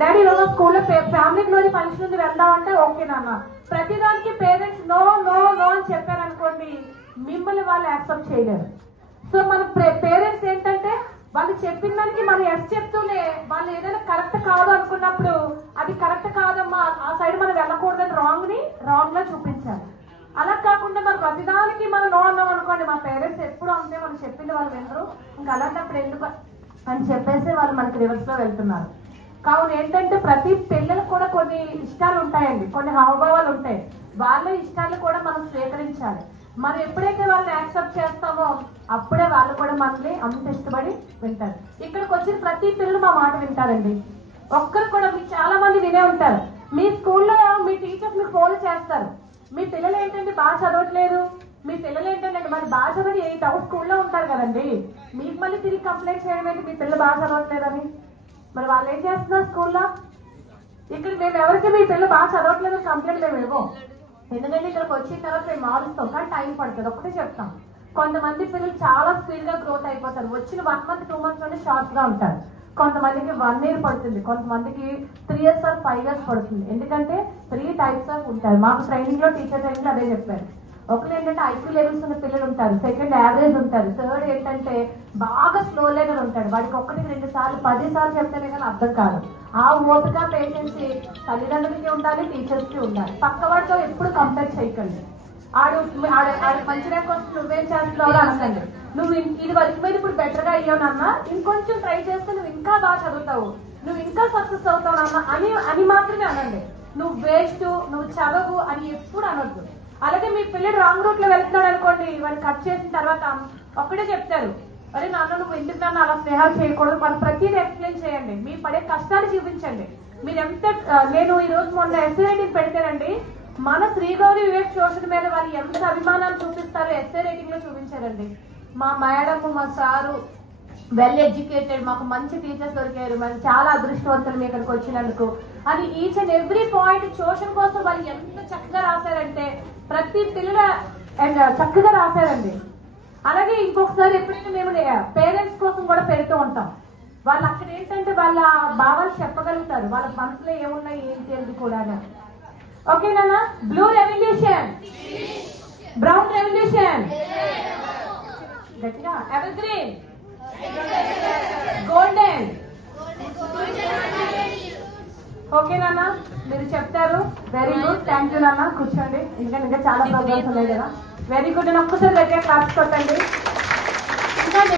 Daddy ఈరోజు స్కూల్లో ఫ్యామిలీలోని function ఉంది వెళ్దామంటే ఓకే నాన్న. ప్రతిదానికి పేరెంట్స్ నో నో నో అని చెప్పారనుకోండి, మిమ్మల్ని వాళ్ళు యాక్సెప్ట్ చేయలేరు. సో మన పేరెంట్స్ ఏంటంటే వాళ్ళు చెప్పిన దానికి మనం ఎస్ చెప్తూనే వాళ్ళు ఏదైనా కరెక్ట్ కాదు అనుకున్నప్పుడు అది కరెక్ట్ కాదమ్మా, ఆ సైడ్ మనం వెళ్ళకూడదని రాంగ్ గా చూపించాలి. అలా కాకుండా మన ప్రతిదానికి మనం నో అన్నాం అనుకోండి, మా పేరెంట్స్ ఎప్పుడు అంతే మనం చెప్పింది వాళ్ళు వినరు, ఇంకా అలాంటప్పుడు ఎందుకు అని చెప్పేసి వాళ్ళు మనకి రివర్స్ లో వెళ్తున్నారు. కావున ఏంటంటే ప్రతి పిల్లలకు కూడా కొన్ని ఇష్టాలు ఉంటాయండి, కొన్ని హావభావాలు ఉంటాయి. వాళ్ళ ఇష్టాలు కూడా మనం స్వీకరించాలి. మనం ఎప్పుడైతే వాళ్ళని యాక్సెప్ట్ చేస్తామో అప్పుడే వాళ్ళు కూడా మనల్ని అంత ఇష్టపడి వింటారు. ఇక్కడికి వచ్చిన ప్రతి పిల్లలు మా మాట వింటారండి. ఒక్కరు కూడా మీకు చాలా మంది వినే ఉంటారు. మీ స్కూల్లో మీ టీచర్స్ మీకు ఫోన్ చేస్తారు, మీ పిల్లలు ఏంటంటే బాగా చదవట్లేదు, మీ పిల్లలు ఏంటంటే మరి బాగా చదివి 8 hours స్కూల్లో ఉంటారు కదండి, మీకు మళ్ళీ తిరిగి కంప్లైంట్ చేయడం ఏంటి మీ పిల్లలు బాగా చదవట్లేదని. మరి వాళ్ళు ఏం చేస్తున్నారు స్కూల్లో? ఇక్కడ మేము ఎవరికి మీ పిల్లలు బాగా చదవట్లేదు కంప్లైంట్ మేము ఇవ్వం, ఎందుకంటే ఇక్కడికి వచ్చిన తర్వాత మేము మారుస్తాం, కానీ టైం పడుతుంది. ఒకటే చెప్తాం, కొంతమంది పిల్లలు చాలా స్పీడ్ గా గ్రోత్ అయిపోతారు, వచ్చిన 1 month 2 months లోనే షార్ట్ గా ఉంటారు. కొంతమందికి 1 year పడుతుంది, కొంతమందికి 3 years or 5 years పడుతుంది. ఎందుకంటే 3 types ఆఫ్ ఉంటారు. మాకు ట్రైనింగ్ లో టీచర్ ట్రైనింగ్ లో అదే చెప్పారు. ఒకరు ఏంటంటే ఐక్యూ లెవెల్స్ ఉన్న పిల్లలు ఉంటారు, సెకండ్ యావరేజ్ ఉంటారు, థర్డ్ ఏంటంటే బాగా స్లో లెవెల్ ఉంటాడు, వాడికి 1-2 సార్లు 10 సార్లు చెప్తేనే కానీ అర్థం కాదు. ఆ ఓపిక పేషెన్సీ తల్లిదండ్రులకి ఉండాలి, టీచర్స్ కి ఉండాలి. పక్క వాడితో ఎప్పుడు కంపేర్ చేయకండి. ఆడు మంచి ర్యాంక్ వస్తుంది నువ్వేం చేస్తున్నావు అనకండి. నువ్వు ఇది వరకు మీద ఇప్పుడు బెటర్ గా అయ్యావు నాన్న, ఇంకొంచెం ట్రై చేస్తే నువ్వు ఇంకా బాగా చదువుతావు, నువ్వు ఇంకా సక్సెస్ అవుతావు నాన్న అని మాత్రమే అనండి. నువ్వు వేస్ట్, నువ్వు చదవు అని ఎప్పుడు అనొద్దు. అలాగే మీ పిల్లలు రాంగ్ రూట్ లో వెళ్తున్నాడు అనుకోండి, వాడిని కట్ చేసిన తర్వాత ఒక్కడే చెప్తారు, అరే నాన్న నువ్వు ఎందుకు నాన్న అలా స్నేహాలు చేయకూడదు, మనం ప్రతిదీ ఎక్స్ప్లెయిన్ చేయండి, మీ పడే కష్టాలు చూపించండి. మీరు ఎంత నేను ఈ రోజు మొన్న ఎస్ఏ రైటింగ్ పెడితేనండి, మన శ్రీగౌరి వివేక్ సోషల్ మీద వారు ఎంత అభిమానాలు చూపిస్తారో ఎస్ఏ రైటింగ్ లో చూపించారండి. మా మేడము మా సారు వెల్ ఎడ్యుకేటెడ్, మాకు మంచి టీచర్స్ దొరికారు, మరి చాలా అదృష్టవంతులు మీ ఇక్కడికి వచ్చినందుకు అని each and every point tuition కోసం వాళ్ళు ఎంత చక్కగా రాశారంటే ప్రతి పిల్లల చక్కగా రాశారండి. అలాగే ఇంకొకసారి ఎప్పుడైనా మేము పేరెంట్స్ కోసం కూడా పెడుతూ ఉంటాం. వాళ్ళు అక్కడ ఏంటంటే వాళ్ళ భావాలు చెప్పగలుగుతారు, వాళ్ళ మనసులో ఏమున్నాయి ఏంటి అనేది కూడా. ఓకేనా? బ్లూ రెవల్యూషన్, బ్రౌన్ రెవల్యూషన్, గట్టిగా ఎవర్ గ్రీన్, గోల్డెన్. ఓకే నాన్న, మీరు చెప్తారు. వెరీ గుడ్, థ్యాంక్ యూ నాన్న. కూర్చోండి, ఎందుకంటే ఇంకా చాలా ప్రోగ్రామ్స్ ఉన్నాయి కదా. వెరీ గుడ్ అని ఒక్కసారి గట్టిగా క్లాప్స్ కొట్టండి.